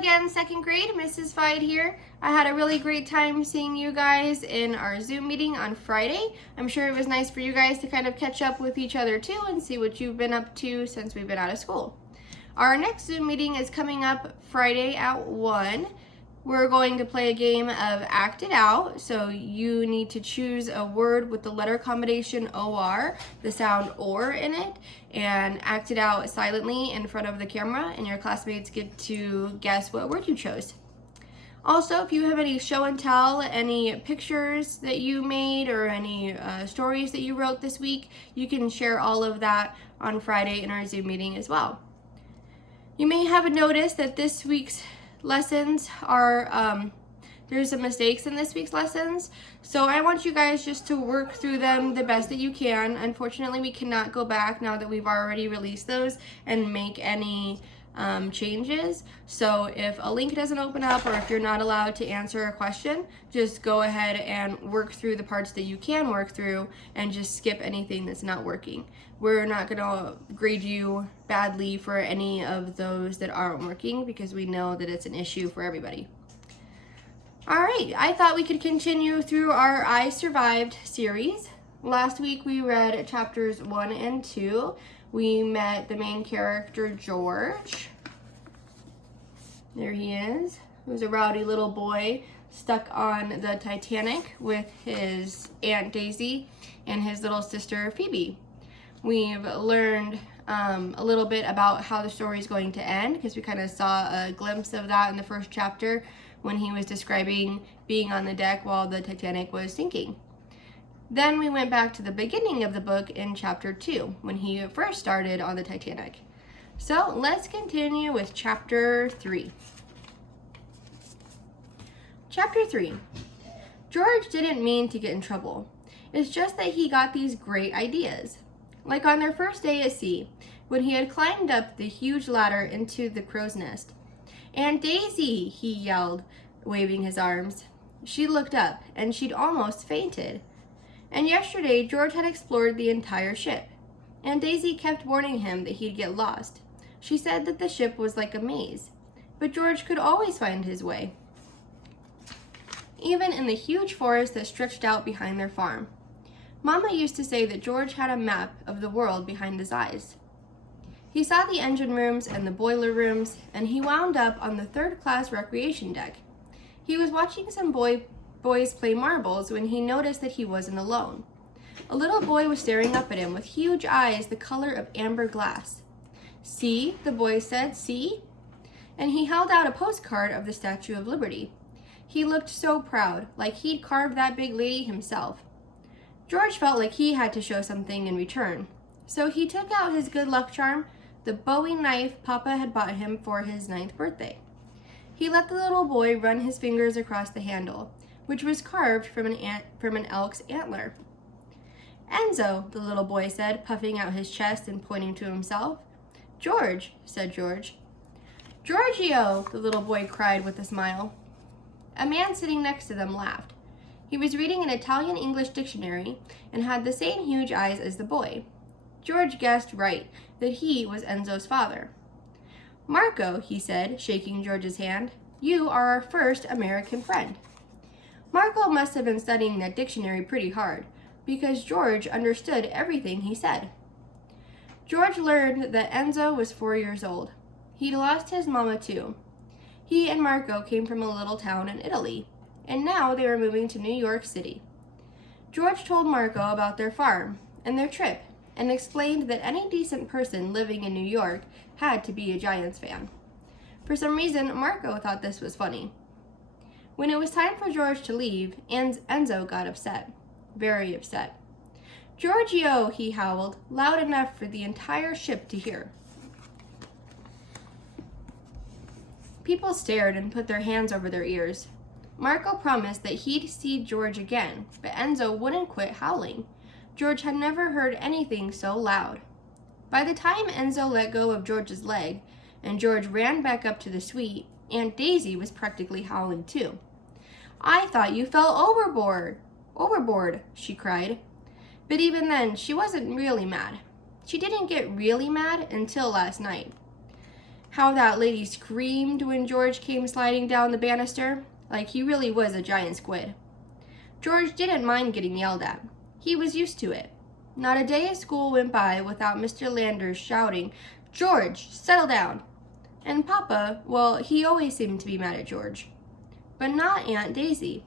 again, second grade, Mrs. Feid here. I had a really great time seeing you guys in our Zoom meeting on Friday. I'm sure it was nice for you guys to kind of catch up with each other too and see what you've been up to since we've been out of school. Our next Zoom meeting is coming up Friday at 1. We're going to play a game of Act It Out, so you need to choose a word with the letter combination OR, the sound OR in it, and act it out silently in front of the camera, and your classmates get to guess what word you chose. Also, if you have any show and tell, any pictures that you made, or any stories that you wrote this week, you can share all of that on Friday in our Zoom meeting as well. You may have noticed that this week's lessons are, there's some mistakes in this week's lessons, so I want you guys just to work through them the best that you can. Unfortunately, we cannot go back now that we've already released those and make any changes. So if a link doesn't open up, or if you're not allowed to answer a question, just go ahead and work through the parts that you can work through and just skip anything that's not working. We're not going to grade you badly for any of those that aren't working because we know that it's an issue for everybody. All right, I thought we could continue through our I Survived series. Last week we read chapters 1 and 2. We met the main character, George. There he is. He was a rowdy little boy stuck on the Titanic with his Aunt Daisy and his little sister, Phoebe. We've learned a little bit about how the story is going to end because we kind of saw a glimpse of that in the first chapter when he was describing being on the deck while the Titanic was sinking. Then we went back to the beginning of the book in chapter 2 when he first started on the Titanic. So let's continue with chapter 3. Chapter 3. George didn't mean to get in trouble. It's just that he got these great ideas. Like on their first day at sea, when he had climbed up the huge ladder into the crow's nest. "Aunt Daisy," he yelled, waving his arms. She looked up, and she'd almost fainted. And yesterday, George had explored the entire ship. Aunt Daisy kept warning him that he'd get lost. She said that the ship was like a maze, but George could always find his way, even in the huge forest that stretched out behind their farm. Mama used to say that George had a map of the world behind his eyes. He saw the engine rooms and the boiler rooms, and he wound up on the third-class recreation deck. He was watching some boys play marbles when he noticed that he wasn't alone. A little boy was staring up at him with huge eyes the color of amber glass. "See," the boy said, "see?" And he held out a postcard of the Statue of Liberty. He looked so proud, like he'd carved that big lady himself. George felt like he had to show something in return, so he took out his good luck charm, the Bowie knife Papa had bought him for his 9th birthday. He let the little boy run his fingers across the handle, which was carved from an elk's antler. "Enzo," the little boy said, puffing out his chest and pointing to himself. "George," said George. "Giorgio," the little boy cried with a smile. A man sitting next to them laughed. He was reading an Italian-English dictionary and had the same huge eyes as the boy. George guessed right that he was Enzo's father. "Marco," he said, shaking George's hand, "you are our first American friend." Marco must have been studying that dictionary pretty hard, because George understood everything he said. George learned that Enzo was 4 years old. He'd lost his mama too. He and Marco came from a little town in Italy, and now they were moving to New York City. George told Marco about their farm and their trip, and explained that any decent person living in New York had to be a Giants fan. For some reason, Marco thought this was funny. When it was time for George to leave, Enzo got upset, very upset. "Giorgio," he howled, loud enough for the entire ship to hear. People stared and put their hands over their ears. Marco promised that he'd see George again, but Enzo wouldn't quit howling. George had never heard anything so loud. By the time Enzo let go of George's leg and George ran back up to the suite, Aunt Daisy was practically howling too. "I thought you fell overboard, she cried. But even then, she wasn't really mad. She didn't get really mad until last night. How that lady screamed when George came sliding down the banister, like he really was a giant squid. George didn't mind getting yelled at. He was used to it. Not a day at school went by without Mr. Landers shouting, "George, settle down!" And Papa, well, he always seemed to be mad at George. But not Aunt Daisy.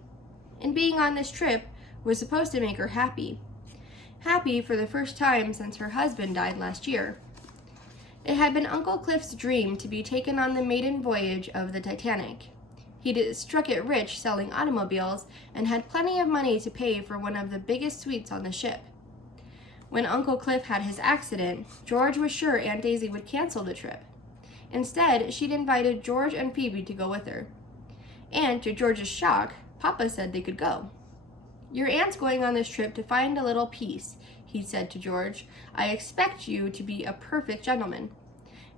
And being on this trip was supposed to make her happy. Happy for the first time since her husband died last year. It had been Uncle Cliff's dream to be taken on the maiden voyage of the Titanic. He'd struck it rich selling automobiles and had plenty of money to pay for one of the biggest suites on the ship. When Uncle Cliff had his accident, George was sure Aunt Daisy would cancel the trip. Instead, she'd invited George and Phoebe to go with her. And to George's shock, Papa said they could go. "Your aunt's going on this trip to find a little peace," he said to George. "I expect you to be a perfect gentleman."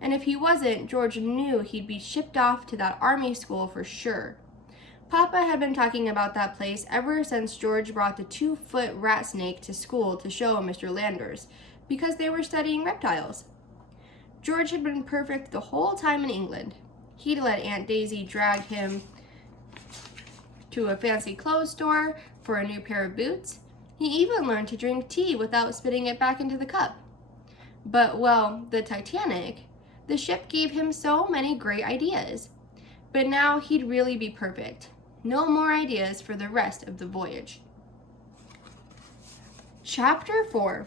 And if he wasn't, George knew he'd be shipped off to that army school for sure. Papa had been talking about that place ever since George brought the 2-foot rat snake to school to show Mr. Landers, because they were studying reptiles. George had been perfect the whole time in England. He'd let Aunt Daisy drag him to a fancy clothes store for a new pair of boots. He even learned to drink tea without spitting it back into the cup. But, well, the Titanic, the ship gave him so many great ideas. But now he'd really be perfect. No more ideas for the rest of the voyage. Chapter 4.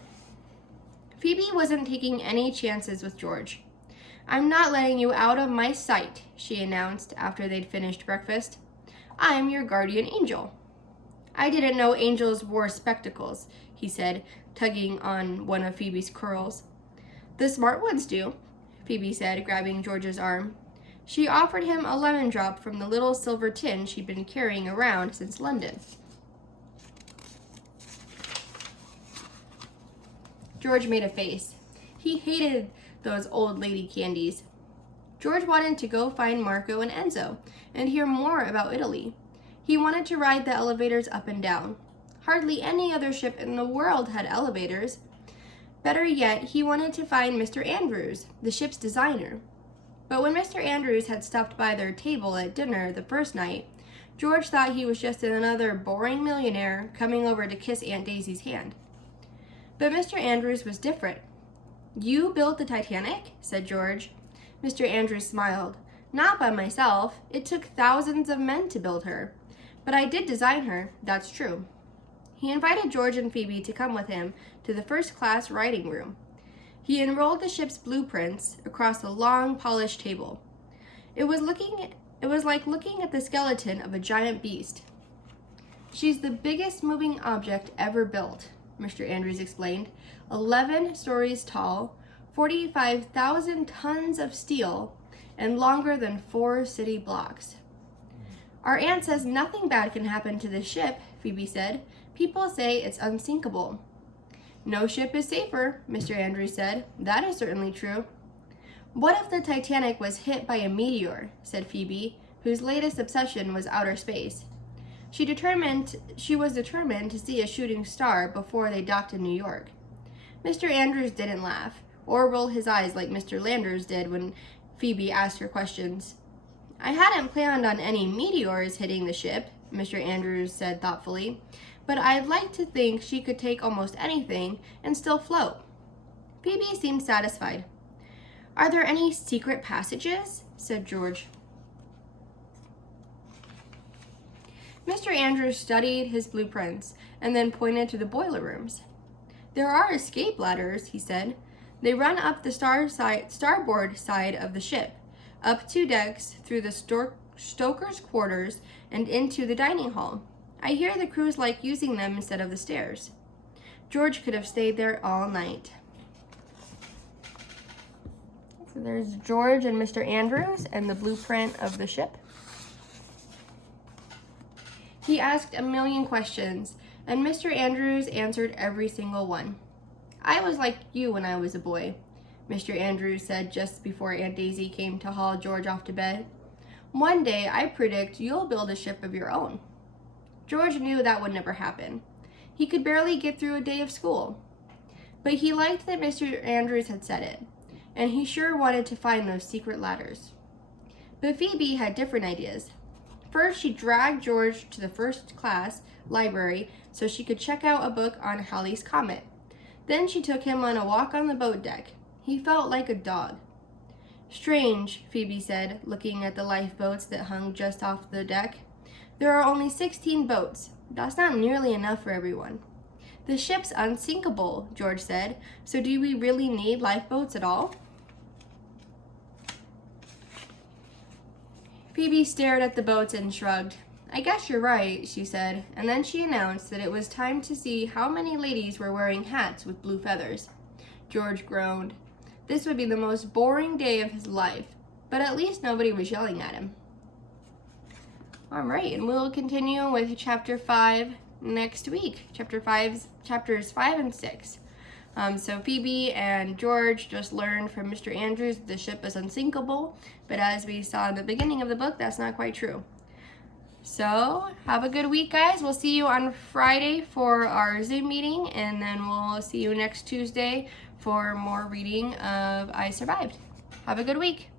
Phoebe wasn't taking any chances with George. "I'm not letting you out of my sight," she announced after they'd finished breakfast. "I'm your guardian angel." "I didn't know angels wore spectacles," he said, tugging on one of Phoebe's curls. "The smart ones do," Phoebe said, grabbing George's arm. She offered him a lemon drop from the little silver tin she'd been carrying around since London. George made a face. He hated those old lady candies. George wanted to go find Marco and Enzo and hear more about Italy. He wanted to ride the elevators up and down. Hardly any other ship in the world had elevators. Better yet, he wanted to find Mr. Andrews, the ship's designer. But when Mr. Andrews had stopped by their table at dinner the first night, George thought he was just another boring millionaire coming over to kiss Aunt Daisy's hand. But Mr. Andrews was different. "You built the Titanic?" said George. Mr. Andrews smiled. "Not by myself. It took thousands of men to build her. But I did design her, that's true." He invited George and Phoebe to come with him to the first-class writing room. He unrolled the ship's blueprints across a long, polished table. It was like looking at the skeleton of a giant beast. "She's the biggest moving object ever built," Mr. Andrews explained. 11 stories tall, 45,000 tons of steel, and longer than 4 city blocks. "Our aunt says nothing bad can happen to this ship," Phoebe said. "People say it's unsinkable." "No ship is safer," Mr. Andrews said. "That is certainly true." "What if the Titanic was hit by a meteor?" said Phoebe, whose latest obsession was outer space. She was determined to see a shooting star before they docked in New York. Mr. Andrews didn't laugh, or roll his eyes like Mr. Landers did when Phoebe asked her questions. "I hadn't planned on any meteors hitting the ship," Mr. Andrews said thoughtfully, "but I'd like to think she could take almost anything and still float." Phoebe seemed satisfied. "Are there any secret passages?" said George. Mr. Andrews studied his blueprints and then pointed to the boiler rooms. "There are escape ladders," he said. "They run up the starboard side of the ship, up 2 decks, through the stoker's quarters, and into the dining hall. I hear the crews like using them instead of the stairs." George could have stayed there all night. So there's George and Mr. Andrews and the blueprint of the ship. He asked a million questions, and Mr. Andrews answered every single one. "I was like you when I was a boy," Mr. Andrews said just before Aunt Daisy came to haul George off to bed. "One day I predict you'll build a ship of your own." George knew that would never happen. He could barely get through a day of school. But he liked that Mr. Andrews had said it, and he sure wanted to find those secret ladders. But Phoebe had different ideas. First, she dragged George to the first class library so she could check out a book on Halley's Comet. Then she took him on a walk on the boat deck. He felt like a dog. Strange, Phoebe said, looking at the lifeboats that hung just off the deck. There are only 16 boats. That's not nearly enough for everyone. The ship's unsinkable, George said, so do we really need lifeboats at all? Phoebe stared at the boats and shrugged. I guess you're right, she said, and then she announced that it was time to see how many ladies were wearing hats with blue feathers. George groaned. This would be the most boring day of his life, but at least nobody was yelling at him. All right, and we'll continue with chapter 5 next week. Chapters 5 and 6. So Phoebe and George just learned from Mr. Andrews that the ship is unsinkable, but as we saw in the beginning of the book, that's not quite true. So have a good week, guys. We'll see you on Friday for our Zoom meeting, and then we'll see you next Tuesday for more reading of I Survived. Have a good week.